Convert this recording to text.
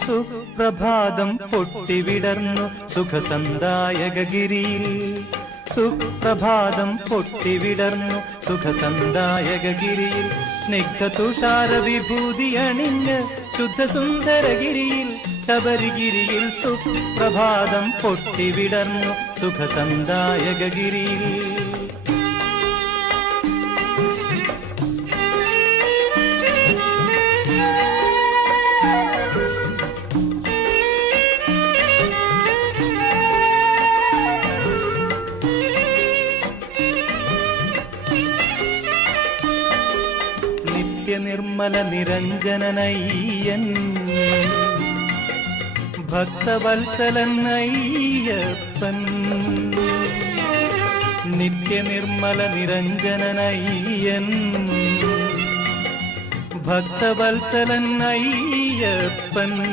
സുപ്രഭാതം പൊട്ടിവിടർന്നു സുഖസന്ദായകഗിരിയിൽ. സുപ്രഭാതം പൊട്ടിവിടർന്നു സുഖസന്ദായകഗിരിയിൽ. സ്നിഗ്ധ തുഷാര വിഭൂതി അണിഞ്ഞ് ശുദ്ധസുന്ദരഗിരിയിൽ. ശബരിഗിരിയിൽ സുപ്രഭാതം പൊട്ടിവിടർന്നു സുഖസന്ദായകഗിരിയിൽ. നിർമ്മല നിരഞ്ജനനയ്യൻ ഭക്തവത്സലൻ അയ്യപ്പൻ. നിത്യനിർമ്മല നിരഞ്ജനനയ്യൻ ഭക്തവത്സലൻ അയ്യപ്പൻ.